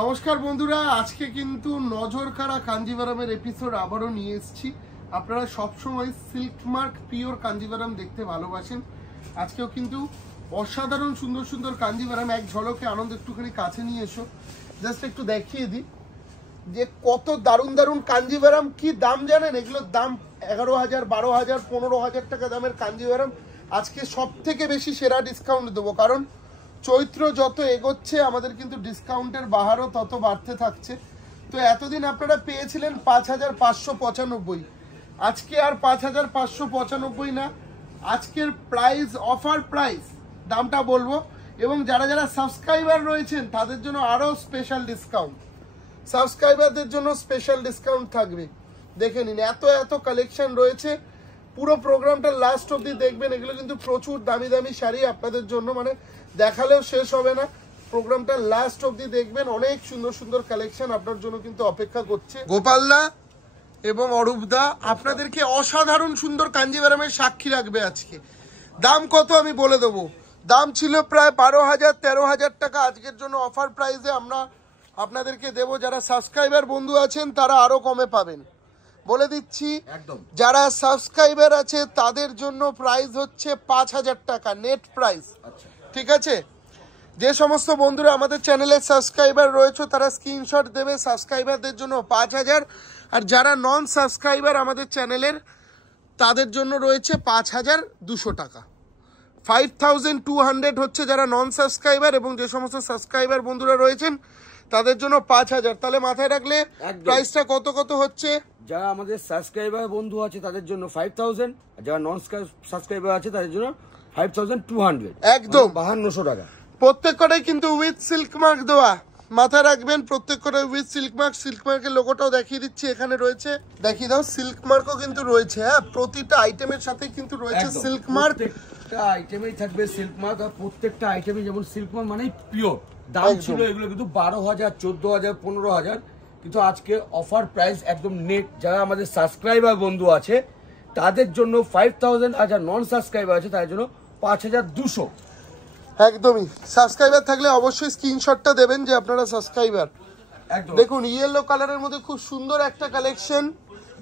নমস্কার বন্ধুরা, আজকে কিন্তু নজর কাড়া কাঞ্জিভারামের এপিসোড আবারও নিয়ে এসেছি। আপনারা সবসময় সিল্ক মার্ক পিওর কাঞ্জিভারাম দেখতে ভালোবাসেন। আজকেও কিন্তু অসাধারণ সুন্দর সুন্দর কাঞ্জিভারাম এক ঝলকে আনন্দ একটুখানি কাছে নিয়ে এসো, জাস্ট একটু দেখিয়ে দিই যে কত দারুণ দারুণ কাঞ্জিভারাম। কি দাম জানেন? এগুলোর দাম 11,000, 12,000, 15,000 টাকা দামের কাঞ্জিভারাম। আজকে সব থেকে বেশি সেরা ডিসকাউন্ট দেবো, কারণ চৈত্র যত এগোচ্ছে আমাদের কিন্তু ডিসকাউন্টের বাহারও তত বাড়তে থাকছে। তো এতদিন আপনারা পেয়েছিলেন 5,595, আজকে আর 5,595 না, আজকের প্রাইস অফার প্রাইস দামটা বলবো। এবং যারা যারা সাবস্ক্রাইবার রয়েছেন তাদের জন্য আরও স্পেশাল ডিসকাউন্ট, সাবস্ক্রাইবারদের জন্য স্পেশাল ডিসকাউন্ট থাকবে। দেখে নিন, এত এত কালেকশন রয়েছে। পুরো প্রোগ্রামটা লাস্ট অবধি দেখবেন। এগুলো কিন্তু প্রচুর দামি দামি শাড়ি আপনাদের জন্য, মানে দেখালেও শেষ হবে না। প্রোগ্রামটা লাস্ট অবধি দেখবেন, অনেক সুন্দর সুন্দর কালেকশন আপনার জন্য কিন্তু অপেক্ষা করছে। গোপালদা এবং অরূপদা আপনাদেরকে অসাধারণ সুন্দর কাঞ্জিভারামের সাক্ষী রাখবে আজকে। দাম কত আমি বলে দেবো। দাম ছিল প্রায় 12,000, 13,000 টাকা। আজকের জন্য অফার প্রাইসে আমরা আপনাদেরকে দেবো। যারা সাবস্ক্রাইবার বন্ধু আছেন তারা আরো কমে পাবেন, বলে দিচ্ছি। একদম যারা সাবস্ক্রাইবার আছে তাদের জন্য প্রাইস হচ্ছে 5,000 টাকা নেট প্রাইস। ঠিক আছে, যে সমস্ত বন্ধুরা আমাদের চ্যানেলের সাবস্ক্রাইবার রয়েছে তারা স্ক্রিনশট দেবে। সাবস্ক্রাইবারদের জন্য 5,000, আর যারা নন সাবস্ক্রাইবার আমাদের চ্যানেলের তাদের জন্য রয়েছে 5,200 টাকা। 5,200 হচ্ছে যারা নন সাবস্ক্রাইবার, এবং যে সমস্ত সাবস্ক্রাইবার বন্ধুরা রয়েছেন তাদের জন্য 5,000। তাহলে মাথায় রাখলে প্রাইসটা কত কত হচ্ছে। যারা আমাদের সাবস্ক্রাইবার বন্ধু আছে তাদের জন্য 5,000, আর যারা নন সাবস্ক্রাইবার আছে তাদের জন্য 5,200, একদম 5,200 টাকা। প্রত্যেক কটাই কিন্তু উইথ সিল্ক মার্ক দেওয়া, মাথায় রাখবেন। প্রত্যেক কটাই উইথ সিল্ক মার্ক। সিল্ক মার্কের লোগোটাও দেখিয়ে দিচ্ছি, এখানে রয়েছে, দেখিয়ে দাও। সিল্ক মার্কও কিন্তু রয়েছে। হ্যাঁ, প্রতিটা আইটেমের সাথে কিন্তু রয়েছে সিল্ক মার্ক। প্রত্যেকটা আইটেমেই থাকবে সিল্ক মার্ক, আর প্রত্যেকটা আইটেমে যেমন সিল্ক মার্ক মানে পিওর। দাম ছিল এগুলো কিন্তু 12,000, 14,000, 15,000, কিন্তু আজকে অফার প্রাইস একদম নেট। যারা আমাদের সাবস্ক্রাইবার বন্ধু আছে তাদের জন্য 5,000, আর যারা নন সাবস্ক্রাইবার আছে তাদের জন্য 5,200। একদমই। সাবস্ক্রাইবার থাকলে অবশ্যই স্ক্রিনশটটা দেবেন যে আপনারা সাবস্ক্রাইবার। দেখুন ইয়েলো কালারের মধ্যে খুব সুন্দর একটা কালেকশন।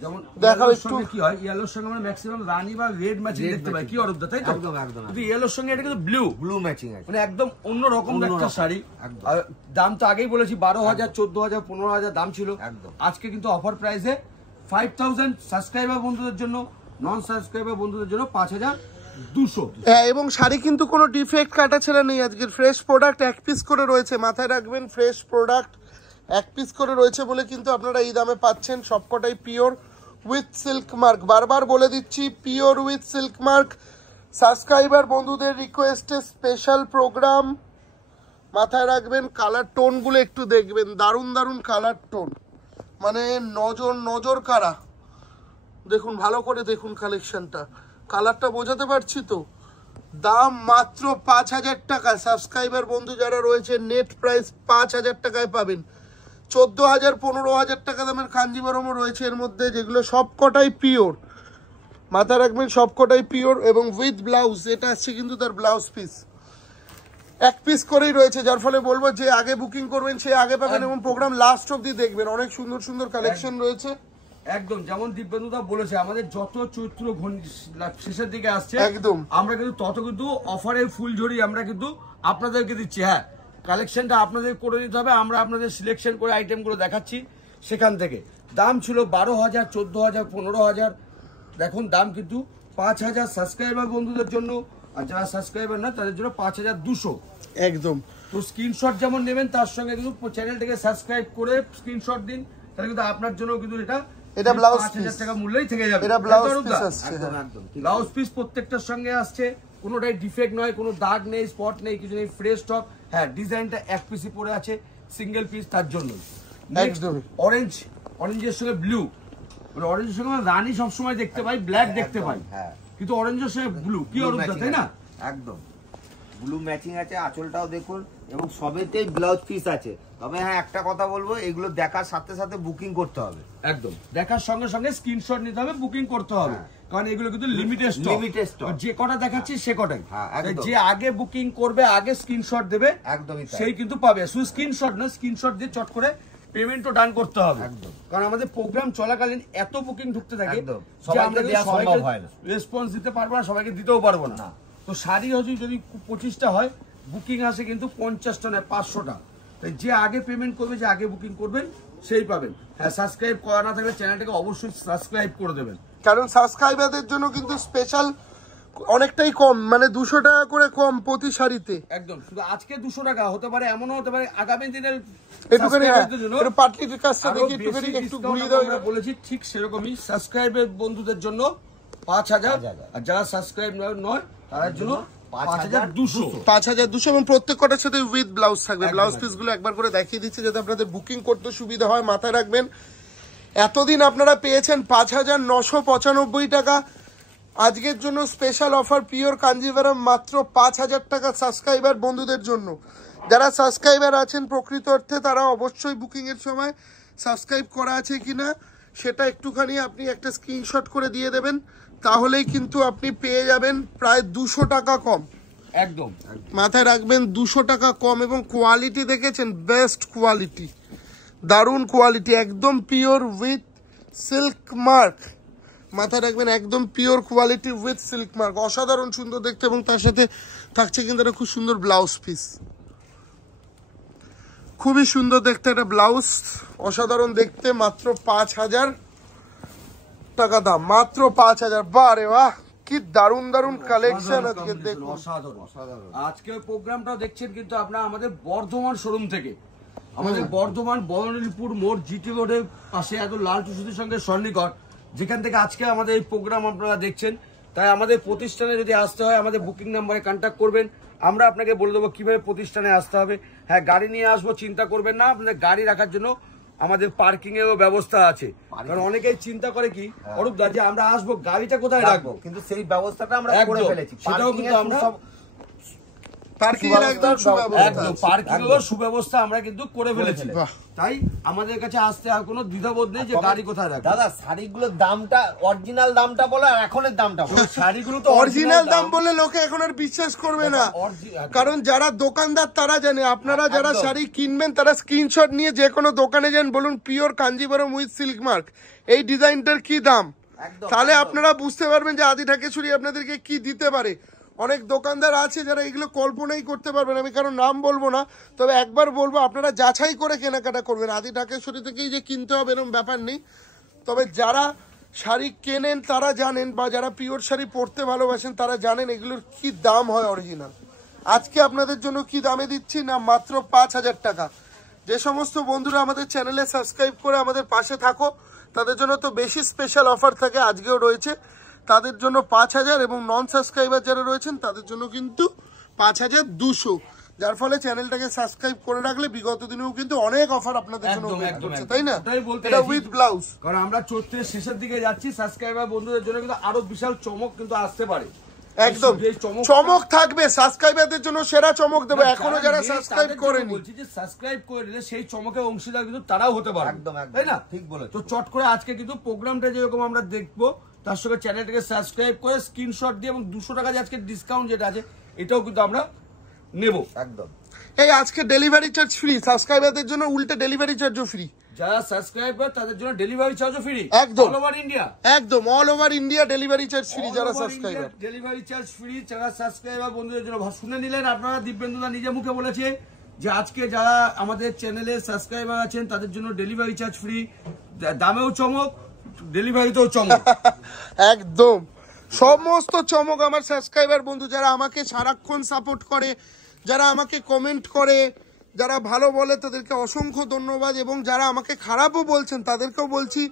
যেমন দেখাও একটু। কি হয়, ইয়েলোর সঙ্গে আমরা ম্যাক্সিমাম রানী বা রেড ম্যাচিং দেখতে পাই, কি অরূপদা, তাই তো? একদম একদম। কিন্তু ইয়েলোর সঙ্গে এটা কিন্তু ব্লু ম্যাচিং আছে, মানে একদম অন্য রকম একটা শাড়ি। আর দাম তো আগেই বলেছি 12,000, 14,000, 15,000 দাম ছিল। আজকে কিন্তু অফার প্রাইসে 5,000 সাবস্ক্রাইবার বন্ধুদের জন্য, নন সাবস্ক্রাইবার বন্ধুদের জন্য 5,200। হ্যাঁ, এবং শাড়ি কিন্তু কোনো ডিফেক্ট কাটাছেড়া নেই। আজকের ফ্রেশ প্রোডাক্ট এক পিস করে রয়েছে, মাথায় রাখবেন। ফ্রেশ প্রোডাক্ট এক পিস করে রয়েছে বলে কিন্তু আপনারা এই দামে পাচ্ছেন। সবকটাই পিওর উইথ সিল্ক মার্ক। বারবার বলে দিচ্ছি, pure with silk mark. Subscriber বন্ধুদের রিকোয়েস্টে স্পেশাল প্রোগ্রাম, মাথায় রাখবেন। কালার টোনগুলো একটু দেখবেন, দারুণ দারুণ কালার টোন, মানে নজর কাড়া। দেখুন, ভালো করে দেখুন কালেকশনটা, কালারটা বোঝাতে পারছি তো। দাম মাত্র 5,000 টাকা। সাবস্ক্রাইবার বন্ধু যারা রয়েছে নেট প্রাইস 5,000 টাকায় পাবেন। 14,000, 15,000 টাকা দামের কাঞ্জিভারামও রয়েছে এর মধ্যে, যেগুলো সবকটাই পিওর। মাথা রাখবেন সবকটাই পিওর এবং উইথ ব্লাউজ। এটা আসছে কিন্তু তার ব্লাউজ পিস এক পিস করেই রয়েছে, যার ফলে বলবো যে আগে বুকিং করবেন সে আগে পাবেন, এবং প্রোগ্রাম লাস্ট অবধি দেখবেন। অনেক সুন্দর সুন্দর কালেকশন রয়েছে। একদম যেমন দিব্যেন্দুদা বলেছে, আমাদের যত চৈত্র শেষের দিকে আসছে একদম আমরা কিন্তু তত কিন্তু অফারের ফুলঝড়ি আমরা কিন্তু আপনাদেরকে দিচ্ছি। হ্যাঁ, কালেকশনটা আপনাদের করে নিতে হবে, আমরা আপনাদের সিলেকশন করে আইটেমগুলো দেখাচ্ছি সেখান থেকে। দাম ছিল 12,000, 14,000, 15,000। দেখুন দাম কিন্তু 5,000 সাবস্ক্রাইবার বন্ধুদের জন্য, আর যারা সাবস্ক্রাইবার না তাদের জন্য 5,200। একদম। তো স্ক্রিনশট যেমন নেবেন তার সঙ্গে কিন্তু চ্যানেলটাকে সাবস্ক্রাইব করে স্ক্রিনশট দিন, তাহলে কিন্তু আপনার জন্য কিন্তু এটা ব্লাউজ 5,000 টাকা মূল্যেই থেকে যাবে। এটা ব্লাউজ পিস আসছে, ব্লাউজ পিস প্রত্যেকটার সঙ্গে আসছে, কোনোটাই ডিফেক্ট নয়, কোনো দাগ নেই, স্পট নেই, কিছু নেই, ফ্রেশ স্টক। হ্যাঁ, ডিজাইনটা এক পিসই পড়ে আছে, সিঙ্গেল পিস, তার জন্য। একদম অরেঞ্জের সঙ্গে ব্লু, মানে অরেঞ্জের সঙ্গে রানী সবসময় দেখতে পাই, ব্ল্যাক দেখতে পাই, কিন্তু অরেঞ্জের সঙ্গে ব্লু, কি অরূপদা, তাই না? একদম ব্লু ম্যাচিং আছে। আঁচলটাও দেখুন এবং সবেতেই ব্লাউজ পিস আছে। তবে হ্যাঁ একটা কথা বলবো, এগুলো দেখার সাথে সাথে বুকিং করতে হবে। একদম দেখার সঙ্গে সঙ্গে স্ক্রিনশট নিতে হবে, বুকিং করতে হবে, কারণ এগুলো কিন্তু লিমিটেড স্টক। যে কটা দেখাচ্ছি সে কটাই। যে আগে বুকিং করবে, আগে স্ক্রিনশট দেবে, একদমই সেই কিন্তু পাবে। শুধু স্ক্রিনশট না, স্ক্রিনশট দিয়ে চট করে পেমেন্টও ডান করতে হবে। কারণ আমাদের প্রোগ্রাম চলাকালীন এত বুকিং ঢুকতে থাকে, সবাইকে দেওয়া সম্ভব হয় না, রেসপন্স দিতে পারবো না, সবাইকে দিতেও পারবো না। তো শাড়ি যদি 25টা হয়, বুকিং আসে কিন্তু 50টা নয় 500টা। তাই যে আগে পেমেন্ট করবে, যে আগে বুকিং করবেন সেই পাবেন। হ্যাঁ, সাবস্ক্রাইব করা না থাকলে চ্যানেলটাকে অবশ্যই সাবস্ক্রাইব করে দেবেন, কারণ সাবস্ক্রাইবারদের জন্য কিন্তু স্পেশাল অনেকটাই কম, মানে 200 টাকা করে কম প্রতি শাড়িতে। একদম শুধু আজকে 200 টাকা হতে পারে, এমনও হতে পারে আগামী দিনের একটুখানি পাটলির কাজটা দেখি একটু ঘুরিয়ে দাও। আমরা বলেছি ঠিক সেরকমই সাবস্ক্রাইবের বন্ধুদের জন্য 5000, আর যারা সাবস্ক্রাইব নয় তাদের জন্য 5200 এবং প্রত্যেক কটার সাথে উইথ ব্লাউজ থাকবে। ব্লাউজ পিস গুলো একবার করে দেখিয়ে দিচ্ছি যাতে আপনাদের বুকিং করতে সুবিধা হয়। মাথায় রাখবেন, এতদিন আপনারা পেয়েছেন 5995 টাকা, আজকের জন্য স্পেশাল অফার পিওর কাঞ্জিভারাম মাত্র 5000 টাকা সাবস্ক্রাইবার বন্ধুদের জন্য। যারা সাবস্ক্রাইবার আছেন প্রকৃত অর্থে, তারা অবশ্যই বুকিং এর সময় সাবস্ক্রাইব করা আছে কিনা সেটা একটুখানি আপনি একটা স্ক্রিনশট করে দিয়ে দেবেন, তাহলেই কিন্তু আপনি পেয়ে যাবেন প্রায় 200 টাকা কম। একদম মাথায় রাখবেন 200 টাকা কম, এবং কোয়ালিটি দেখেছেন বেস্ট কোয়ালিটি, দারুণ কোয়ালিটি, একদম পিওর উইথ সিল্ক মার্ক। মাথায় রাখবেন একদম pure quality with silk mark, অসাধারণ সুন্দর দেখতে। এবং তার সাথে থাকছে কিন্তু একটা খুব সুন্দর ব্লাউজ পিস, খুবই সুন্দর দেখতে একটা ব্লাউজ, অসাধারণ দেখতে, মাত্র 5000 টাকা দাম, মাত্র 5000। বারে বাহ, কি দারুণ দারুণ কালেকশন আজকে দেখুন, অসাধারণ। আজকে প্রোগ্রামটাও দেখছেন কিন্তু আপনারা আমাদের বর্ধমান শোরুম থেকে, আমাদের বর্ধমান বরণীপুর মোড় জিটি রোডের পাশে, এত লাল টুসুদের সঙ্গে সন্নিকট, যেখান থেকে আজকে আমাদের এই প্রোগ্রাম আপনারা দেখছেন। তাই আমাদের প্রতিষ্ঠানে যদি আসতে হয়, আমাদের বুকিং নাম্বারে কন্ট্যাক্ট করবেন, আমরা আপনাকে বলে দেবো কিভাবে প্রতিষ্ঠানে আসতে হবে। হ্যাঁ, গাড়ি নিয়ে আসবো, চিন্তা করবেন না, আপনাদের গাড়ি রাখার জন্য আমাদের পার্কিং এরও ব্যবস্থা আছে। কারণ অনেকেই চিন্তা করে কি অরূপ দা, যে আমরা আসবো গাড়িটা কোথায় রাখবো, কিন্তু সেই ব্যবস্থাটা আমরা করে ফেলেছি। সেটাও কিন্তু আমরা সুব্যবস্থা আমরা কিন্তু করে ফেলেছি। তাই আমাদের কাছে আসতে আর কোনো দ্বিধাবোধ নেই যে গাড়ি কোথায় রাখবো। দাদা শাড়িগুলোর দামটা, অরিজিনাল দামটা বলো আর এখনের দামটা বলো। শাড়িগুলো তো অরিজিনাল দাম বলে লোকে এখন আর বিশ্বাস করবে না, কারণ যারা দোকানদার তারা জানে। আপনারা যারা শাড়ি কিনবেন তারা স্ক্রিনশট নিয়ে যে কোনো দোকানে যান, বলুন pure Kanjivaram with silk mark, এই ডিজাইনটার কি দাম, তাহলে আপনারা বুঝতে পারবেন যে আদি ঢাকেশ্বরী আপনাদেরকে কি দিতে পারে। অনেক দোকানদার আছে যারা এগুলো কল্পনাই করতে পারবেন, আমি কারণ নাম বলবো না, তবে একবার বলবো আপনারা যাচাই করে কেনাকাটা করবেন। আদি ঢাকেশ্বরী থেকেই যে কিনতে হবে এরকম ব্যাপার নেই, তবে যারা শাড়ি কেনেন তারা জানেন, বা যারা পিওর শাড়ি পরতে ভালোবাসেন তারা জানেন এগুলোর কি দাম হয় অরিজিনাল। আজকে আপনাদের জন্য কি দামে দিচ্ছি না, মাত্র 5000 টাকা। যে সমস্ত বন্ধুরা আমাদের চ্যানেলে সাবস্ক্রাইব করে আমাদের পাশে থাকো, তাদের জন্য তো বেশি স্পেশাল অফার থাকে, আজকেও রয়েছে তাদের জন্য 5000, এবং নন সাবস্ক্রাইবার যারা রয়েছেন তাদের জন্য কিন্তু 5200, যার ফলে চ্যানেলটাকে সাবস্ক্রাইব করে রাখলে বিগত দিনেও কিন্তু অনেক অফার আপনাদের জন্য ওয়েট করছে, তাই না? এটা উইথ ব্লাউজ, কারণ আমরা চৈত্রের শেষের দিকে যাচ্ছি, সাবস্ক্রাইবার বন্ধুদের জন্য কিন্তু আরো বিশাল চমক কিন্তু আসতে পারে। একদম চমক থাকবে, সাবস্ক্রাইবারদের জন্য সেরা চমক দেবো। এখনো যারা সাবস্ক্রাইব করেনি, বলছি যে সাবস্ক্রাইব করে দিলে সেই চমকের অংশীদার কিন্তু তারাও হতে পারে, একদম তাই না? ঠিক বলে। তো চট করে আজকে কিন্তু প্রোগ্রামটা যেরকম আমরা দেখবো, তার সঙ্গে চ্যানেলটাকে সাবস্ক্রাইব করে স্ক্রিনশট দিয়ে, এবং 200 টাকা যে আজকে ডিসকাউন্ট যেটা আছে এটাও কিন্তু আমরা নেব। একদম এই আজকে ডেলিভারি চার্জ ফ্রি, সাবস্ক্রাইবারদের জন্য উল্টে ডেলিভারি চার্জও ফ্রি। যারা সাবস্ক্রাইবার তাদের জন্য ডেলিভারি চার্জও ফ্রি, একদম অল ওভার ইন্ডিয়া, একদম all over India delivery charge free. যারা সাবস্ক্রাইবার ডেলিভারি চার্জ ফ্রি, যারা সাবস্ক্রাইবার বন্ধুদের জন্য। শুনে নিলেন আপনারা, দিব্যেন্দুদা নিজে মুখে বলেছে যে আজকে যারা আমাদের চ্যানেলে সাবস্ক্রাইবার আছেন তাদের জন্য ডেলিভারি চার্জ ফ্রি, দামেও চমক, ডেলিভারিতেও চমক। একদম সমস্ত চমক আমার সাবস্ক্রাইবার বন্ধু যারা আমাকে সারাক্ষণ সাপোর্ট করে, যারা আমাকে কমেন্ট করে, যারা ভালো বলে তাদেরকে অসংখ্য ধন্যবাদ, এবং যারা আমাকে খারাপও বলছেন তাদেরকেও বলছি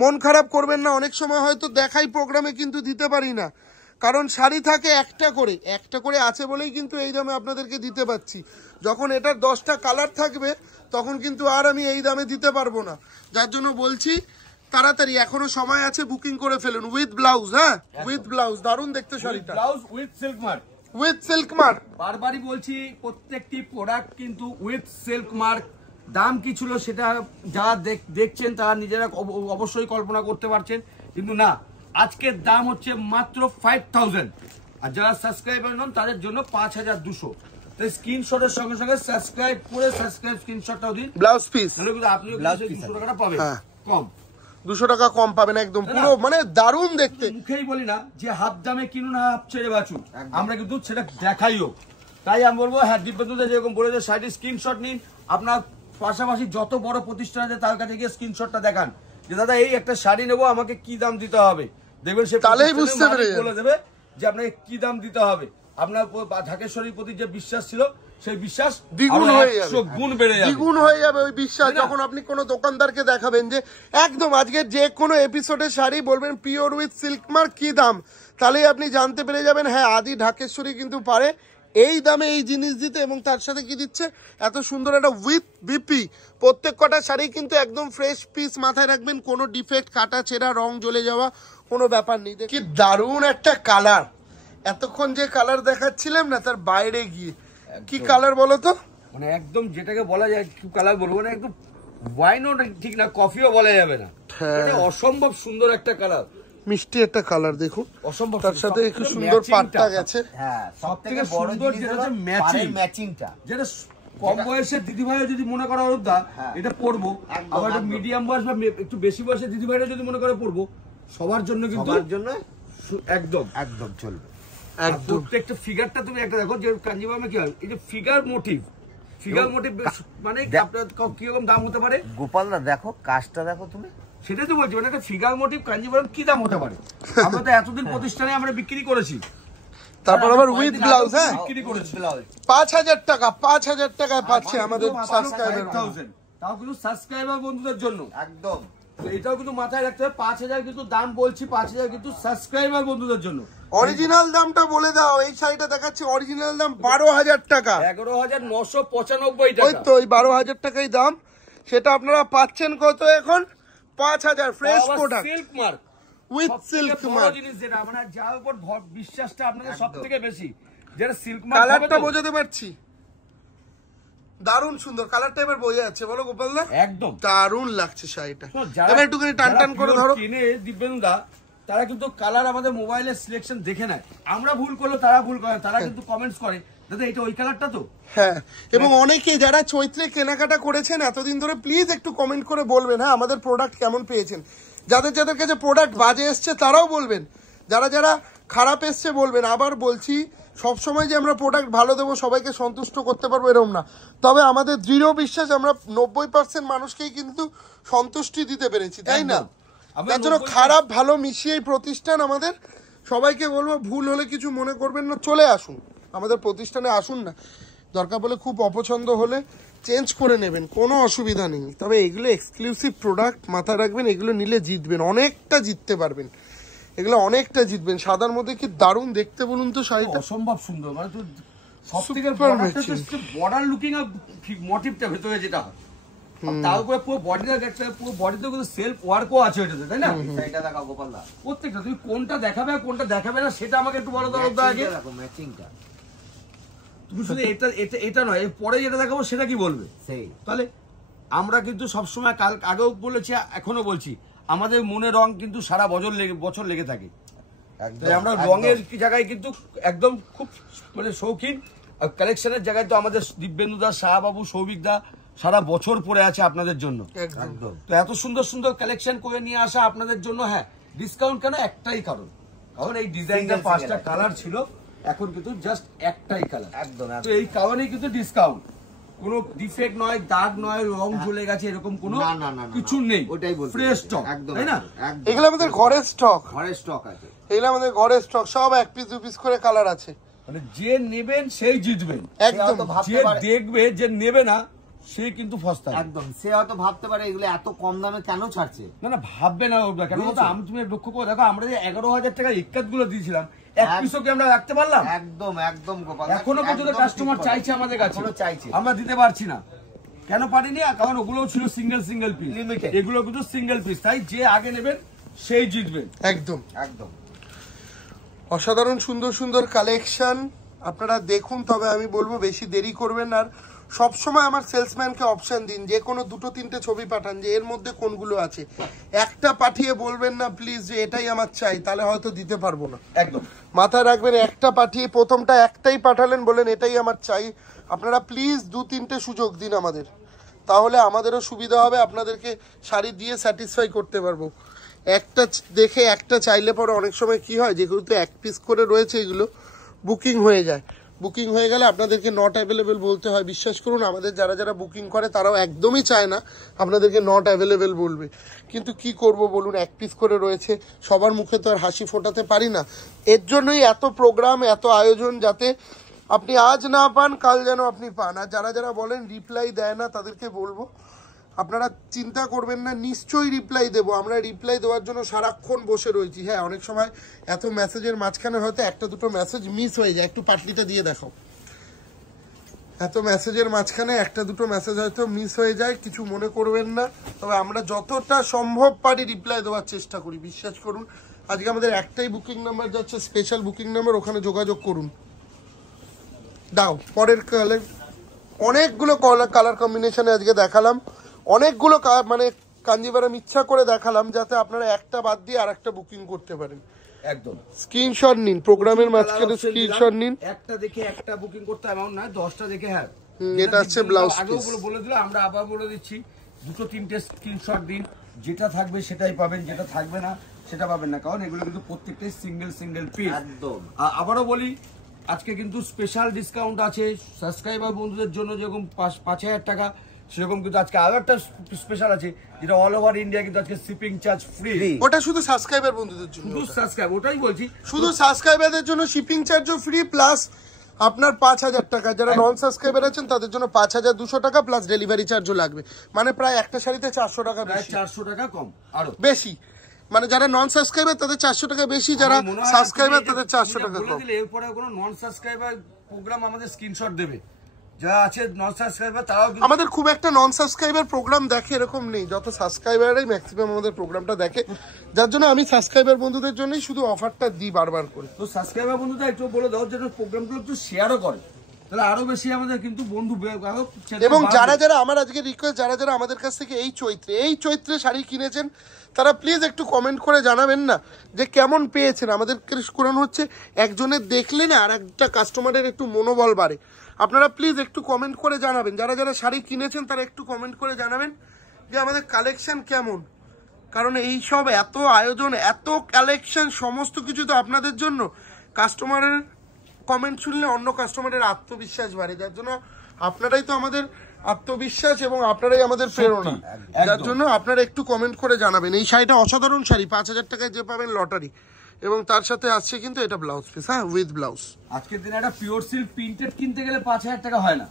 মন খারাপ করবেন না। অনেক সময় হয়তো দেখাই প্রোগ্রামে কিন্তু দিতে পারি না, কারণ শাড়ি থাকে একটা করে আছে বলেই কিন্তু এই দামে আপনাদেরকে দিতে পারছি। যখন এটার 10টা কালার থাকবে তখন কিন্তু আর আমি এই দামে দিতে পারবো না, যার জন্য বলছি তাড়াতাড়ি, এখনো সময় আছে, বুকিং করে ফেলুন উইথ ব্লাউজ। হ্যাঁ, উইথ ব্লাউজ, দারুণ দেখতে শাড়িটা, blouse with silk mark, with silk mark. বারবারই বলছি প্রত্যেকটি প্রোডাক্ট কিন্তু উইথ সিল্ক মার্ক। দাম কি ছিল সেটা যারা দেখছেন তারা নিজেরা অবশ্যই কল্পনা করতে পারছেন, কিন্তু না, আজকের দাম হচ্ছে মাত্র 5000, আর যারা সাবস্ক্রাইবার নন তাদের জন্য 5200। তাই স্ক্রিনশটের সঙ্গে সঙ্গে সাবস্ক্রাইব করে স্ক্রিনশটটাও দিন। ব্লাউজ পিস আপনিও 200 টাকাটা পাবেন কম, 200 টাকা কম পাবেন একদম, পুরো মানে দারুণ দেখতে। মুখেই বলি না যে হাফ দামে কিনুন হাফ ছেড়ে বাঁচুন, আমরা কিন্তু সেটা দেখাইও। তাই আমি বলবো হ্যাঁ, দিব্যেন্দুদা যেরকম বলেছে সাইডে স্ক্রিনশট নিন, আপনার পাশাপাশি যত বড় প্রতিষ্ঠান আছে তার কাছে গিয়ে স্ক্রিনশটটা দেখান যে দাদা এই একটা শাড়ি নেবো, আমাকে কি দাম দিতে হবে, দেখবেন সে তাহলেই বুঝতে পেরে বলে দেবে যে আপনাকে কি দাম দিতে হবে। আপনার ঢাকেশ্বরীর প্রতি যে বিশ্বাস ছিল সেই বিশ্বাস দ্বিগুণ হয়ে যাবে, গুণ বেড়ে যাবে, দ্বিগুণ হয়ে যাবে ওই বিশ্বাস যখন আপনি কোনো দোকানদারকে দেখাবেন যে একদম আজকে যে কোনো এপিসোডের শাড়ি বলবেন পিওর উইথ সিল্ক মার্ক কি দাম, তাহলেই আপনি জানতে পেরে যাবেন হ্যাঁ আদি ঢাকেশ্বরী কিন্তু পারে এই দামে এই জিনিস দিতে। এবং তার সাথে কি দিচ্ছে, এত সুন্দর একটা উইথ বিপি, প্রত্যেক কটা শাড়ি কিন্তু একদম ফ্রেশ পিস, মাথায় রাখবেন কোনো ডিফেক্ট, কাটা ছেঁড়া, রং জ্বলে যাওয়া কোনো ব্যাপার নেই। কি দারুণ একটা কালার, এতক্ষণ যে কালার দেখাচ্ছিলাম না তার বাইরে গিয়ে কি কালার বলো তো, মানে একদম যেটাকে বলা যায় কি কালার বলবো না, একদম ওয়াইনও ঠিক না, কফিও বলা যাবে না, এটা অসম্ভব সুন্দর একটা কালার, মিষ্টি একটা কালার দেখুন, অসম্ভব। তার সাথে একটু সুন্দর পাটটা গেছে। হ্যাঁ, সবথেকে বড় জিনিস হচ্ছে ম্যাচিংটা, যেটা কম বয়সের দিদিভাইরা যদি মনে করে অরূপদা এটা পরবো, আবার একটা মিডিয়াম বয়স বা একটু বেশি বয়সের দিদিভাইরা যদি মনে করে পরবো, সবার জন্য কিন্তু একদম একদম চলবে। একদম প্রত্যেকটা ফিগারটা তুমি একটা দেখো যে কাঞ্জিভামে কি হয়, এই যে ফিগার মোটিভ মানে আপনার কিরকম দাম হতে পারে গোপালদা, দেখো কাজটা দেখো তুমি, সেটাই তো বলছি, মানে একটা ফিগার মোটিভ কাঞ্জিভাম কি দাম হতে পারে। আমরা তো এতদিন প্রতিষ্ঠানে আমরা বিক্রি করেছি, তারপর আবার উইথ ব্লাউজ, হ্যাঁ বিক্রি করেছি 5000 টাকা, 5000 টাকায় পাচ্ছে আমাদের সাবস্ক্রাইবার, তাও কিন্তু সাবস্ক্রাইবার বন্ধুদের জন্য একদম। এটাও কিন্তু মাথায় রাখতে হবে, 5000 কিন্তু দাম বলছি, 5000 কিন্তু সাবস্ক্রাইবার বন্ধুদের জন্য। অরিজিনাল দামটা বলে দাও, এই শাড়িটা দেখাচ্ছি অরিজিনাল দাম 12000 টাকা, 11995 টাকা, ওই তো ওই 12000 টাকাই দাম, সেটা আপনারা পাচ্ছেন কত এখন 5000 fresh product silk mark with silk mark. জিনিস যেটা মানে যার উপর বিশ্বাসটা আপনাদের সবথেকে বেশি, যেটা সিল্ক মার্ক। কালারটা বোঝাতে পারছি, দারুণ সুন্দর কালারটা, এবার বোঝা যাচ্ছে বলো গোপালদা, একদম দারুণ লাগছে শাড়িটা। এবার একটুখানি টান টান করে ধরো, কিনে দিব্যেন্দুদা তারা কিন্তু কালার আমাদের মোবাইলের সিলেকশন দেখে নেয়, আমরা ভুল করলে তারা ভুল করে, তারা কিন্তু কমেন্টস করে দাদা এটা ওই কালারটা তো। হ্যাঁ, এবং অনেকে যারা চৈত্রে কেনাকাটা করেছেন এতদিন ধরে প্লিজ একটু কমেন্ট করে বলবেন হ্যাঁ আমাদের প্রোডাক্ট কেমন পেয়েছেন, যাদের যাদের কাছে প্রোডাক্ট বাজে এসছে তারাও বলবেন, যারা যারা খারাপ এসছে বলবেন। আবার বলছি সবসময় যে আমরা প্রোডাক্ট ভালো দেবো সবাইকে সন্তুষ্ট করতে পারবো এরকম না, তবে আমাদের দৃঢ় বিশ্বাস আমরা 90% মানুষকেই কিন্তু সন্তুষ্টি দিতে পেরেছি, তাই না? তার জন্য খারাপ ভালো মিশিয়ে প্রতিষ্ঠান আমাদের, সবাইকে বলবো ভুল হলে কিছু মনে করবেন না, চলে আসুন আমাদের প্রতিষ্ঠানে, আসুন না, দরকার বলে খুব অপছন্দ হলে চেঞ্জ করে নেবেন, কোনো অসুবিধা নেই। তবে এগুলো এক্সক্লুসিভ প্রোডাক্ট, মাথায় রাখবেন এগুলো নিলে জিতবেন, অনেকটা জিততে পারবেন, এগুলো অনেকটা জিতবেন। সাদার মধ্যে কি দারুণ দেখতে বলুন তো শাড়িটা, অসম্ভব সুন্দর, মানে তো সবথেকে বর্ডার লুকিং আর মোটিভটা ভেতরে যেটা হয়, তার উপরে পুরো বডিটা দেখতে, পুরো বডিতে কিন্তু সেলফ ওয়ার্কও আছে এটাতে, তাই না? এটা দেখাও গোপালদা, প্রত্যেকটা তুমি কোনটা দেখাবে আর কোনটা দেখাবে না সেটা আমাকে একটু বলো দাও আগে। দেখো ম্যাচিংটা, তুমি শুধু এটা নয়, পরে যেটা দেখাবো সেটা কি বলবে সেই। তাহলে আমরা কিন্তু সবসময় কাল আগেও বলেছি এখনো বলছি, আমাদের মনে রং কিন্তু সারা বছর লেগে থাকে, তাই আমরা রঙের জায়গায় কিন্তু একদম খুব মানে শৌখিন, কালেকশনের জায়গায় তো আমাদের দিব্যেন্দুদা, শাহবাবু, সৌভিকদা সারা বছর পরে আছে আপনাদের জন্য, একদম। তো এত সুন্দর সুন্দর কালেকশন করে নিয়ে আসা আপনাদের জন্য। হ্যাঁ, ডিসকাউন্ট কেন? একটাই কারণ এই ডিজাইনটা 5টা কালার ছিল, এখন কিন্তু জাস্ট একটাই কালার, একদম। তো এই কারণেই কিন্তু ডিসকাউন্ট, কোনো ডিফেক্ট নয়, দাগ নয়, রং ঝুলে গেছে এরকম কোনো কিছু নেই, ওটাই বলছি, ফ্রেশ স্টক, তাই না? এগুলো আমাদের ঘরের স্টক, ঘরের স্টক আছে, এগুলো আমাদের ঘরের স্টক, সব 1 পিস 2 পিস করে কালার আছে, মানে যে নেবেন সেই জিতবেন, একদম। যে দেখবে যে নেবে না সে কিন্তু ফস্তা, একদম। সে হয়তো ভাবতে পারে এগুলো এত কম দামে কেন ছাড়ছে, না ভাববে না ওটা কেন, আমি তুমি লক্ষ্য করে দেখো, আমরা যে 11000 টাকা ইক্কাত গুলো দিয়েছিলাম, এক পিসও কি আমরা রাখতে পারলাম? একদম একদম গোপাল, এখনো পর্যন্ত কাস্টমার চাইছে আমাদের কাছে, চাইছে, আমরা দিতে পারছি না, কেন পারিনি? কারণ ওগুলো ছিল সিঙ্গেল পিস, লিমিটেড, এগুলো কিন্তু সিঙ্গেল পিস, তাই যে আগে নেবেন সেই জিতবেন, একদম একদম। অসাধারণ সুন্দর সুন্দর কালেকশন, আপনারা দেখুন, তবে আমি বলবো বেশি দেরি করবেন। আর সবসময় আমার সেলসম্যানকে অপশন দিন, যে কোনো 2-3টে ছবি পাঠান যে এর মধ্যে কোনগুলো আছে। একটা পাঠিয়ে বলবেন না প্লিজ যে এটাই আমার চাই, তাহলে হয়তো দিতে পারবো না। একদম মাথায় রাখবেন, একটা পাঠিয়ে প্রথমটা একটাই পাঠালেন, বলেন এটাই আমার চাই, আপনারা প্লিজ 2-3টে সুযোগ দিন আমাদের, তাহলে আমাদেরও সুবিধা হবে, আপনাদেরকে শাড়ি দিয়ে স্যাটিসফাই করতে পারবো। একটা দেখে একটা চাইলে পরে অনেক সময় কি হয়, যেগুলো এক পিস করে রয়েছে এগুলো বুকিং হয়ে যায়, বুকিং হয়ে গেলে আপনাদেরকে নট অ্যাভেলেবেল বলতে হয়। বিশ্বাস করুন, আমাদের যারা যারা বুকিং করে তারাও একদমই চায় না আপনাদেরকে নট অ্যাভেলেবেল বলবে, কিন্তু কি করব বলুন, এক পিস করে রয়েছে, সবার মুখে তো আর হাসি ফোটাতে পারি না। এর জন্যই এত প্রোগ্রাম, এত আয়োজন, যাতে আপনি আজ না পান কাল যেন আপনি পান। আর যারা যারা বলেন রিপ্লাই দেয় না, তাদেরকে বলবো আপনারা চিন্তা করবেন না, নিশ্চয়ই রিপ্লাই দেবো। আমরা রিপ্লাই দেওয়ার জন্য সারাক্ষণ বসে রয়েছি। হ্যাঁ, অনেক সময় এত মেসেজের মাঝখানে হয়তো 1-2টো মেসেজ মিস হয়ে যায়। একটু পাটলিটা দিয়ে দেখাও। এত মেসেজের মাঝখানে 1-2টো মেসেজ হয়তো মিস হয়ে যায়, কিছু মনে করবেন না। তবে আমরা যতটা সম্ভব পারি রিপ্লাই দেওয়ার চেষ্টা করি। বিশ্বাস করুন, আজকে আমাদের একটাই বুকিং নাম্বার যাচ্ছে, স্পেশাল বুকিং নাম্বার, ওখানে যোগাযোগ করুন। দাও পরের কালার, অনেকগুলো কালার কম্বিনেশনে আজকে দেখালাম, অনেকগুলো মানে কাঞ্জিভারাম ইচ্ছা করে দেখালাম যাতে আপনারা একটা বাদ দিয়ে আরেকটা বুকিং করতে পারেন। একদম স্ক্রিনশট নিন, প্রোগ্রামের মাঝখানে স্ক্রিনশট নিন। একটা দেখে একটা বুকিং করতে এমন না, 10টা দেখে। হ্যাঁ, এটা হচ্ছে ব্লাউজ আগেও পিস। বলে দিল, আমরা আবার বলে দিচ্ছি, 2-3টে স্ক্রিনশট দিন, যেটা থাকবে সেটাই পাবেন, যেটা থাকবে না সেটা পাবেন না, কারণ এগুলো কিন্তু প্রত্যেকটাই সিঙ্গেল পিস। একদম। আবারও বলি, আজকে কিন্তু স্পেশাল ডিসকাউন্ট আছে সাবস্ক্রাইবার বন্ধুদের জন্য, যেরকম 5,000 টাকা, সেরকম কিন্তু আজকে আরো একটা স্পেশাল আছে, যেটা অল ওভার ইন্ডিয়া কিন্তু আজকে শিপিং চার্জ ফ্রি। ওটা শুধু সাবস্ক্রাইবার বন্ধুদের জন্য, শুধু সাবস্ক্রাইব, ওটাই বলছি, শুধু সাবস্ক্রাইবারদের জন্য শিপিং চার্জও ফ্রি, প্লাস আপনার 5,000 টাকা। যারা নন সাবস্ক্রাইবার আছেন তাদের জন্য 5,200 টাকা প্লাস ডেলিভারি চার্জও লাগবে, মানে প্রায় একটা শাড়িতে 400 টাকা প্রায় বেশি, 400 টাকা কম, আরো বেশি। মানে যারা নন সাবস্ক্রাইবার তাদের 400 টাকা বেশি, যারা সাবস্ক্রাইবার তাদের 400 টাকা কম। এরপরে কোনো নন সাবস্ক্রাইবার প্রোগ্রাম আমাদের স্ক্রিনশট দেবে, যারা আছে নন সাবস্ক্রাইবার তারাও। আমাদের খুব একটা নন সাবস্ক্রাইবার প্রোগ্রাম দেখে এরকম নেই, যত সাবস্ক্রাইবারই ম্যাক্সিমাম আমাদের প্রোগ্রামটা দেখে, যার জন্য আমি সাবস্ক্রাইবার বন্ধুদের জন্যই শুধু অফারটা দিই বারবার করে। তো সাবস্ক্রাইবার বন্ধুরা একটু বলে দাও যেন প্রোগ্রামগুলো একটু শেয়ারও করে, তাহলে আরো বেশি আমাদের কিন্তু বন্ধু। এবং যারা যারা আমার আজকে রিকোয়েস্ট, যারা যারা আমাদের কাছ থেকে এই চৈত্রে শাড়ি কিনেছেন, তারা প্লিজ একটু কমেন্ট করে জানাবেন না যে কেমন পেয়েছেন। আমাদের কোরআন হচ্ছে একজনের দেখলে না আর একটা কাস্টমারের একটু মনোবল বাড়ে। আপনারা প্লিজ একটু কমেন্ট করে জানাবেন, যারা যারা শাড়ি কিনেছেন তারা একটু কমেন্ট করে জানাবেন যে আমাদের কালেকশন কেমন। কারণ এই সব এত আয়োজন, এত কালেকশন, সমস্ত কিছু তো আপনাদের জন্য। কাস্টমারের কমেন্ট শুনলে অন্য কাস্টমারের আত্মবিশ্বাস বাড়ে, যার জন্য আপনারাই তো আমাদের আত্মবিশ্বাস এবং আপনারাই আমাদের প্রেরণা। যার জন্য আপনারা একটু কমেন্ট করে জানাবেন। এই শাড়িটা অসাধারণ শাড়ি, 5,000 টাকায় যে পাবেন লটারি, এবং তার সাথে আসছে কিন্তু এটা ব্লাউজ পিস, হ্যাঁ, উইথ ব্লাউজ। আজকের দিনে একটা পিওর সিল্ক প্রিন্টেড কিনতে গেলে 5,000 টাকা হয় না,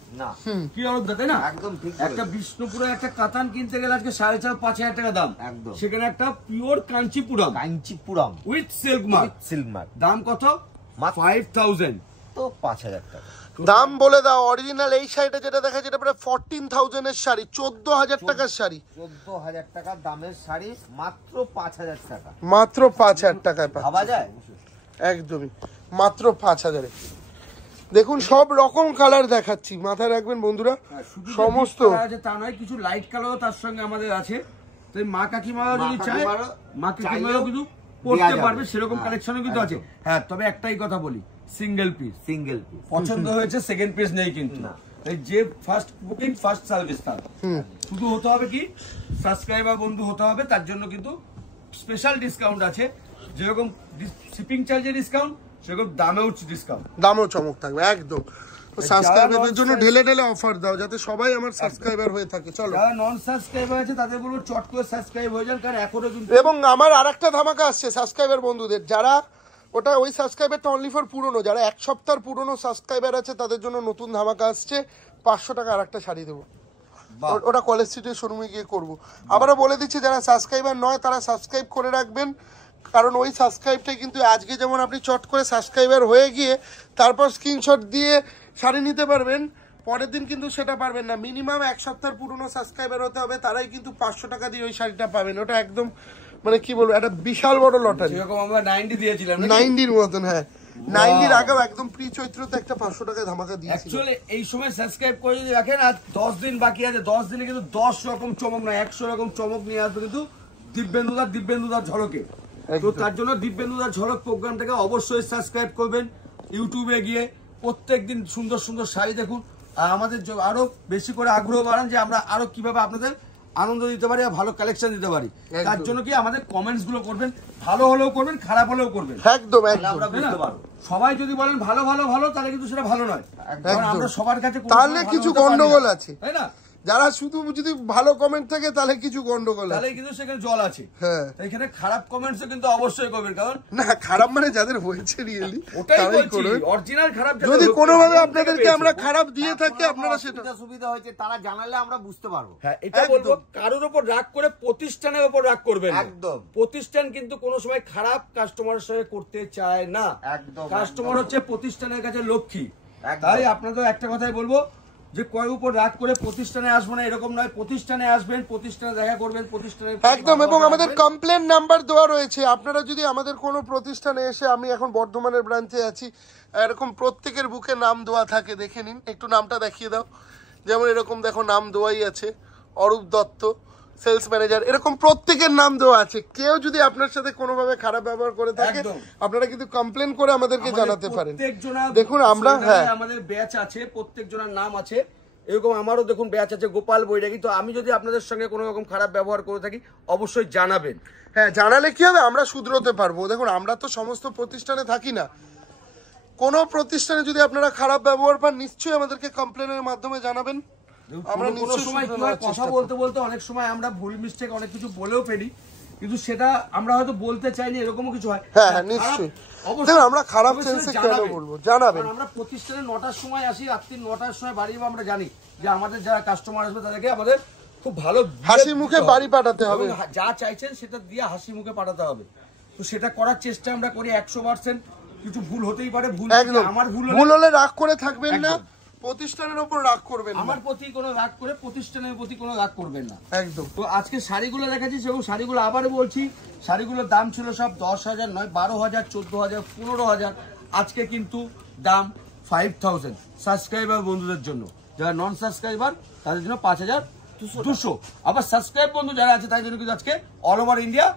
কি অবস্থা, তাই না? একদম ঠিক। একটা বিষ্ণুপুরে একটা কাতান কিনতে গেলে আজকে 4,500 টাকা দাম, একদম। সেখানে একটা pure Kanchipuram with silk mark দাম কত? 5,000। তো 5,000 টাকা দাম বলে দাও। অরিজিনাল এই শাড়িটা যেটা দেখা যেটা প্রায় 14,000 এর শাড়ি, 14,000 টাকার শাড়ি, 14,000 টাকার দামের শাড়ি মাত্র 5,000 টাকা, মাত্র 5,000 টাকায় ভাবা যায়? একদমই মাত্র 5,000। দেখুন সব রকম কালার দেখাচ্ছি, মাথায় রাখবেন বন্ধুরা, সমস্ত তা নয়, কিছু লাইট কালারও তার সঙ্গে আমাদের আছে। তাই মা কাকিমারা যদি চায়, মা কাকিমারাও কিন্তু পড়তে পারবে, সেরকম কালেকশনও কিন্তু আছে। হ্যাঁ, তবে একটাই কথা বলি, সিঙ্গেল পিস পছন্দ হয়েছে, সেকেন্ড পিস নেই কিন্তু। যে ফার্স্ট বুকিং ফার্স্ট সার্ভিস, তার শুধু হতে হবে কি সাবস্ক্রাইবার বন্ধু হতে হবে, তার জন্য কিন্তু স্পেশাল ডিসকাউন্ট আছে। যেরকম শিপিং চার্জের ডিসকাউন্ট, সেরকম দামেও ডিসকাউন্ট, দামেও চমক থাকবে একদম। সাবস্ক্রাইবারদের জন্য ঢেলে ঢেলে অফার দাও, যাতে সবাই আমার সাবস্ক্রাইবার হয়ে থাকে। চলো, যারা নন সাবস্ক্রাইবার আছে তাদের বলবো চট করে সাবস্ক্রাইব হয়ে যান, কারণ এখনো কিন্তু। এবং আমার আরেকটা ধামাকা আসছে সাবস্ক্রাইবার বন্ধুদের, যারা ওটা ওই সাবস্ক্রাইবারটা অনলি ফর পুরনো, যারা 1 সপ্তাহ পুরনো সাবস্ক্রাইবার আছে তাদের জন্য নতুন ধামাকা আসছে, 500 টাকা আরেকটা শাড়ি দেবো। ওটা কলেজ স্ট্রিটের শোরুমে গিয়ে করবো। আবারও বলে দিচ্ছি, যারা সাবস্ক্রাইবার নয় তারা সাবস্ক্রাইব করে রাখবেন, কারণ ওই সাবস্ক্রাইবটাই কিন্তু আজকে যেমন আপনি চট করে সাবস্ক্রাইবার হয়ে গিয়ে তারপর স্ক্রিনশট দিয়ে শাড়ি নিতে পারবেন, পরের দিন কিন্তু সেটা পারবেন না। মিনিমাম 1 সপ্তাহ পুরনো সাবস্ক্রাইবার হতে হবে, তারাই কিন্তু 500 টাকা দিয়ে ওই শাড়িটা পাবেন। ওটা একদম মানে কি বলবো, একটা বিশাল বড় লটারি, যেরকম আমরা 90 দিয়েছিলাম, 90-র মতন। হ্যাঁ, নাইনটির আগেও একদম প্রি চৈত্রতে একটা 500 টাকায় ধামাকা দিয়েছিল। অ্যাকচুয়ালি এই সময় সাবস্ক্রাইব করে যদি রাখেন, আর 10 দিন বাকি আছে, 10 দিনে কিন্তু 10 রকম চমক নয় 100 রকম চমক নিয়ে আসবে কিন্তু দিব্যেন্দুদার ঝলকে। তো তার জন্য দিব্যেন্দুদার ঝলক প্রোগ্রামটাকে অবশ্যই সাবস্ক্রাইব করবেন। ইউটিউবে গিয়ে প্রত্যেকদিন সুন্দর সুন্দর শাড়ি দেখুন, আর আমাদের আরো বেশি করে আগ্রহ বাড়ান যে আমরা আরো কিভাবে আপনাদের আনন্দ দিতে পারি আর ভালো কালেকশন দিতে পারি। তার জন্য কি আমাদের কমেন্টস গুলো করবেন, ভালো হলেও করবেন, খারাপ হলেও করবেন। একদম আমরা বুঝতে পারবো। সবাই যদি বলেন ভালো ভালো ভালো, তাহলে কিন্তু সেটা ভালো নয়, কারণ আমরা সবার কাছে তাহলে কিছু গন্ডগোল আছে, তাই না? যারা শুধু যদি ভালো কমেন্ট থাকে তাহলে কিছু গন্ডগোল আছে, তাহলে কিন্তু সেখানে জল আছে। হ্যাঁ, এখানে খারাপ কমেন্টসও কিন্তু অবশ্যই করবেন, কারণ না খারাপ মানে যাদের হয়েছে রিয়েলি ওটাই বলছি, অরিজিনাল খারাপ। যদি কোনোভাবে আপনাদেরকে আমরা খারাপ দিয়ে থাকি, আপনারা সেটা সুবিধা হয়েছে তারা জানালে আমরা বুঝতে পারবো। হ্যাঁ, এটা বলবো, কারোর উপর রাগ করে প্রতিষ্ঠানের উপর রাগ করবেন না। একদম। প্রতিষ্ঠান কিন্তু কোনো সময় খারাপ কাস্টমারের সঙ্গে করতে চায় না। একদম। কাস্টমার হচ্ছে প্রতিষ্ঠানের কাছে লক্ষ্মী। একদম। তাই আপনাদের একটা কথাই বলবো যে কয়ের উপর রাগ করে প্রতিষ্ঠানে আসবো না, এরকম নয়। প্রতিষ্ঠানে আসবেন, প্রতিষ্ঠানে দেখা করবেন, প্রতিষ্ঠানে একদম। এবং আমাদের কমপ্লেন নাম্বার দেওয়া রয়েছে, আপনারা যদি আমাদের কোনো প্রতিষ্ঠানে এসে, আমি এখন বর্ধমানের ব্রাঞ্চে আছি, এরকম প্রত্যেকের বুকে নাম দেওয়া থাকে, দেখে নিন, একটু নামটা দেখিয়ে দাও। যেমন এরকম দেখো নাম দেওয়াই আছে, অরূপ দত্ত সেলস ম্যানেজার, এরকম প্রত্যেকের নাম দেওয়া আছে। কেউ যদি আপনার সাথে কোনোভাবে খারাপ ব্যবহার করে থাকে, আপনারা কিন্তু কমপ্লেন করে আমাদেরকে জানাতে পারেন। দেখুন আমরা, হ্যাঁ আমাদের ব্যাচ আছে, প্রত্যেক জনের নাম আছে, এরকম আমারও দেখুন ব্যাচ আছে গোপাল বৈরাগী। তো আমি যদি আপনাদের সঙ্গে কোনো রকম খারাপ ব্যবহার করে থাকি, অবশ্যই জানাবেন। হ্যাঁ, জানালে কি হবে, আমরা শুধরোতে পারবো। দেখুন আমরা তো সমস্ত প্রতিষ্ঠানে থাকি না, কোনো প্রতিষ্ঠানে যদি আপনারা খারাপ ব্যবহার পান, নিশ্চয়ই আমাদেরকে কমপ্লেনের মাধ্যমে জানাবেন। আমরা কোনো সময় কি হয়, কথা বলতে বলতে অনেক সময় আমরা ভুল মিস্টেক অনেক কিছু বলেও ফেলি, কিন্তু সেটা আমরা হয়তো বলতে চাইনি, এরকমও কিছু হয়। হ্যাঁ হ্যাঁ, নিশ্চয়ই। দেখুন আমরা খারাপ সেন্সে কেন বলবো, জানাবেন। আমরা প্রতিষ্ঠানে 9টার সময় আসি, রাত্রি 9টার সময় বাড়ি যাবো। আমরা জানি যে আমাদের যারা কাস্টমার আসবে তাদেরকে আমাদের খুব ভালো হাসি মুখে বাড়ি পাঠাতে হবে, যা চাইছেন সেটা দিয়ে হাসি মুখে পাঠাতে হবে। তো সেটা করার চেষ্টা আমরা করি 100%। কিছু ভুল হতেই পারে, ভুল আমার ভুল হলে রাগ করে থাকবেন না, প্রতিষ্ঠানের উপর রাগ করবেন না, আমার প্রতি কোনো রাগ করে প্রতিষ্ঠানের প্রতি কোনো রাগ করবেন না। একদম। তো আজকে শাড়িগুলো দেখাচ্ছি, সেগুলো শাড়িগুলো আবারও বলছি, শাড়িগুলোর দাম ছিল সব 10,000 নয়, 12,000, 14,000, 15,000। আজকে কিন্তু দাম 5,000 সাবস্ক্রাইবার বন্ধুদের জন্য। যারা নন সাবস্ক্রাইবার তাদের জন্য 5,200। আবার সাবস্ক্রাইব বন্ধু যারা আছে তাদের জন্য কিন্তু আজকে all over India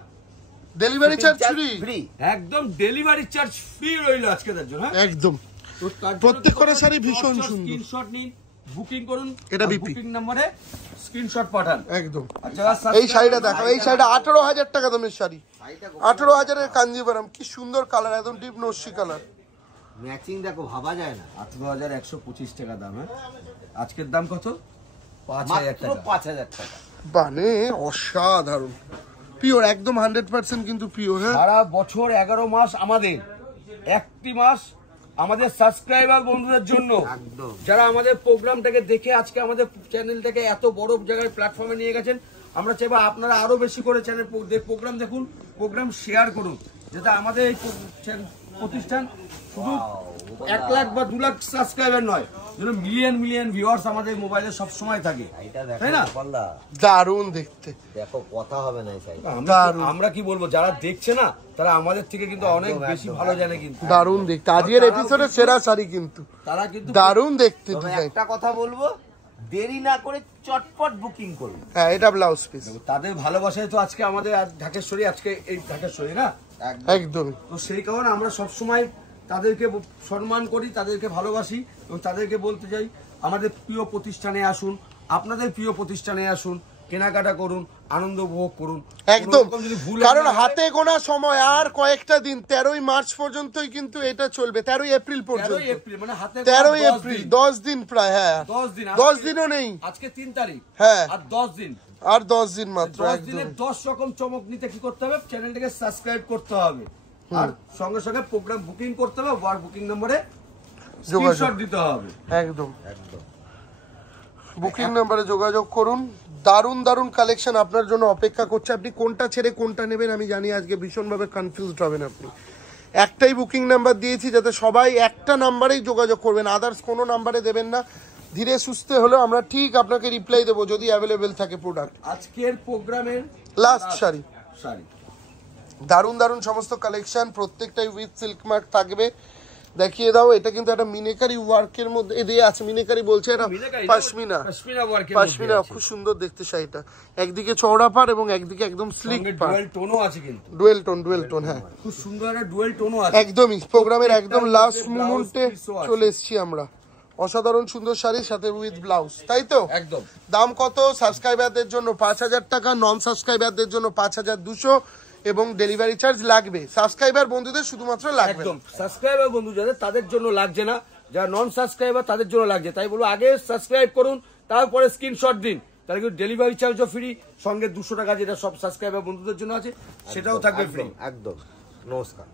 delivery charge free, একদম ডেলিভারি চার্জ ফ্রি রইল আজকে তার জন্য। একদম। প্রত্যেকটা শাড়ি ভীষণ সুন্দর। স্ক্রিনশট নিন, বুকিং করুন, এটা বিপি বুকিং নম্বরে স্ক্রিনশট পাঠান। একদম। আচ্ছা, এই শাড়িটা দেখো, এই শাড়িটা 18,000 টাকা দামের শাড়ি, 18,000 এর কাঞ্জিভারাম, কি সুন্দর কালার, একদম ডিপ নস্যি কালার, ম্যাচিং দেখো, ভাবা যায় না। 18,125 টাকা দাম। হ্যাঁ, আজকের দাম কত? 5,000 টাকা। 5,000 টাকা, মানে অসাধারণ পিওর, একদম 100% কিন্তু পিওর। হ্যাঁ, সারা বছর 11 মাস আমাদের, একটি মাস আমাদের সাবস্ক্রাইবার বন্ধুদের জন্য, যারা আমাদের প্রোগ্রামটাকে দেখে আজকে আমাদের চ্যানেলটাকে এত বড় জায়গায় প্ল্যাটফর্মে নিয়ে গেছেন। আমরা চাইবো আপনারা আরো বেশি করে চ্যানেল প্রোগ্রাম দেখুন, প্রোগ্রাম শেয়ার করুন, যাতে আমাদের এই প্রতিষ্ঠান শুধু 1 লাখ বা 2 লাখ সাবস্ক্রাইবার নয়, যেন মিলিয়ন মিলিয়ন ভিউয়ার্স আমাদের মোবাইলে সব সময় থাকে, তাই না? দারুণ দেখতে, দেখো কথা হবে না। আমরা কি বলবো, যারা দেখছে না তারা আমাদের থেকে কিন্তু অনেক বেশি ভালো জানে। কিন্তু দারুণ দেখতে, আজকের এপিসোডের সেরা শাড়ি কিন্তু, তারা কিন্তু দারুণ দেখতে। একটা কথা বলবো, দেরি না করে চটপট বুকিং করুন। হ্যাঁ, এটা ব্লাউজ পিস। তাদের ভালোবাসায় তো আজকে আমাদের ঢাকেশ্বরী, আজকে এই ঢাকেশ্বরী না, একদম। তো সেই কারণে আমরা সবসময় তাদেরকে সম্মান করি, তাদেরকে ভালোবাসি, এবং তাদেরকে বলতে চাই আমাদের প্রিয় প্রতিষ্ঠানে আসুন, আপনাদের প্রিয় প্রতিষ্ঠানে আসুন, কেনাকাটা করুন, আনন্দ উপভোগ করুন। একদম, কারণ হাতে গোনা সময় আর কয়েকটা দিন, 13ই মার্চ পর্যন্তই কিন্তু এটা চলবে, 13ই এপ্রিল পর্যন্ত, 13ই এপ্রিল, 10 দিন প্রায়। হ্যাঁ, 10 দিনও নেই, আজকে 3 তারিখ। হ্যাঁ, আর 10 দিন, আর 10 দিন মাত্র। 10 দিনে 10 রকম চমক নিতে কি করতে হবে, চ্যানেলটাকে সাবস্ক্রাইব করতে হবে, আর সঙ্গে সঙ্গে প্রোগ্রাম বুকিং করতে হবে, ওয়ার বুকিং নম্বরে স্ক্রিনশট দিতে হবে। একদম, বুকিং নম্বরে যোগাযোগ করুন। দারুণ দারুণ কালেকশন আপনার জন্য অপেক্ষা করছে। আপনি কোনটা ছেড়ে কোনটা নেবেন আমি জানি, আজকে ভীষণভাবে কনফিউজড হবেন আপনি। একটাই বুকিং নাম্বার দিয়েছি, যাতে সবাই একটা নাম্বারেই যোগাযোগ করবেন, আদার্স কোনো নাম্বারে দেবেন না। ধীরে সুস্থে হলেও আমরা ঠিক আপনাকে রিপ্লাই দেবো যদি অ্যাভেলেবেল থাকে প্রোডাক্ট। আজকের প্রোগ্রামের লাস্ট শাড়ি, দারুণ দারুণ সমস্ত কালেকশন, প্রত্যেকটাই উইথ সিল্ক মার্ক থাকবে। দেখিয়ে দাও, এটা কিন্তু একটা মিনেকারি ওয়ার্কের মধ্যে এদিকে আছে, মিনেকারি বলছে এটা পশমিনা, পশমিনা খুব সুন্দর দেখতে শাড়িটা, একদিকে চওড়া পাড় এবং একদিকে একদম স্লিক পাড়, ডুয়েল টোনও আছে কিন্তু, ডুয়েল টোন হ্যাঁ খুব সুন্দর একটা ডুয়েল টোনও আছে। একদমই প্রোগ্রামের একদম লাস্ট মোমেন্টে চলে এসেছি আমরা, অসাধারণ সুন্দর শাড়ির সাথে উইথ ব্লাউজ, তাই তো একদম। দাম কত? সাবস্ক্রাইবারদের জন্য 5,000 টাকা, নন সাবস্ক্রাইবারদের জন্য 5,200 এবং ডেলিভারি চার্জ লাগবে। সাবস্ক্রাইবার বন্ধুদের শুধুমাত্র লাগবে, একদম সাবস্ক্রাইবার বন্ধু যাদের তাদের জন্য লাগছে না, যারা নন সাবস্ক্রাইবার তাদের জন্য লাগছে। তাই বলবো আগে সাবস্ক্রাইব করুন, তারপরে স্ক্রিনশট দিন, তাহলে কিন্তু ডেলিভারি চার্জও ফ্রি, সঙ্গে 200 টাকা যেটা সব সাবস্ক্রাইবার বন্ধুদের জন্য আছে সেটাও থাকবে ফ্রি। একদম। নমস্কার।